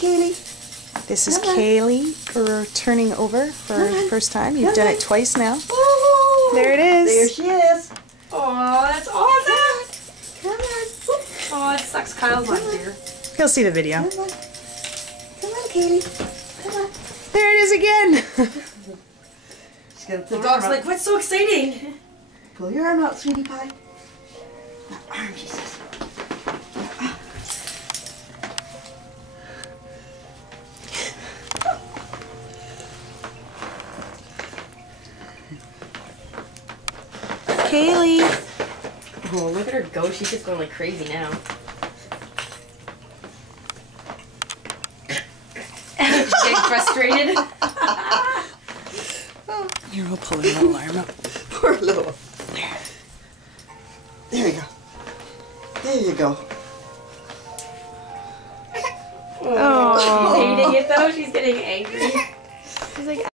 Kaylee. This is Kaylee returning over for the first time. You've done it twice now. Oh, There it is. There she is. Oh, that's awesome. Come on. Oh, it sucks Kyle's not here. He'll see the video. Come on. Come on, Kaylee. Come on. There it is again. She's gonna put The her dog's arm like, out. what's so exciting? Pull your arm out, sweetie pie. That arm, she says. Kaylee. Oh, look at her go. She's just going like crazy now. She's getting frustrated. Here, we'll pull her little arm up. Poor little. There you go. There you go. Oh, she's hating it though. She's getting angry. She's like,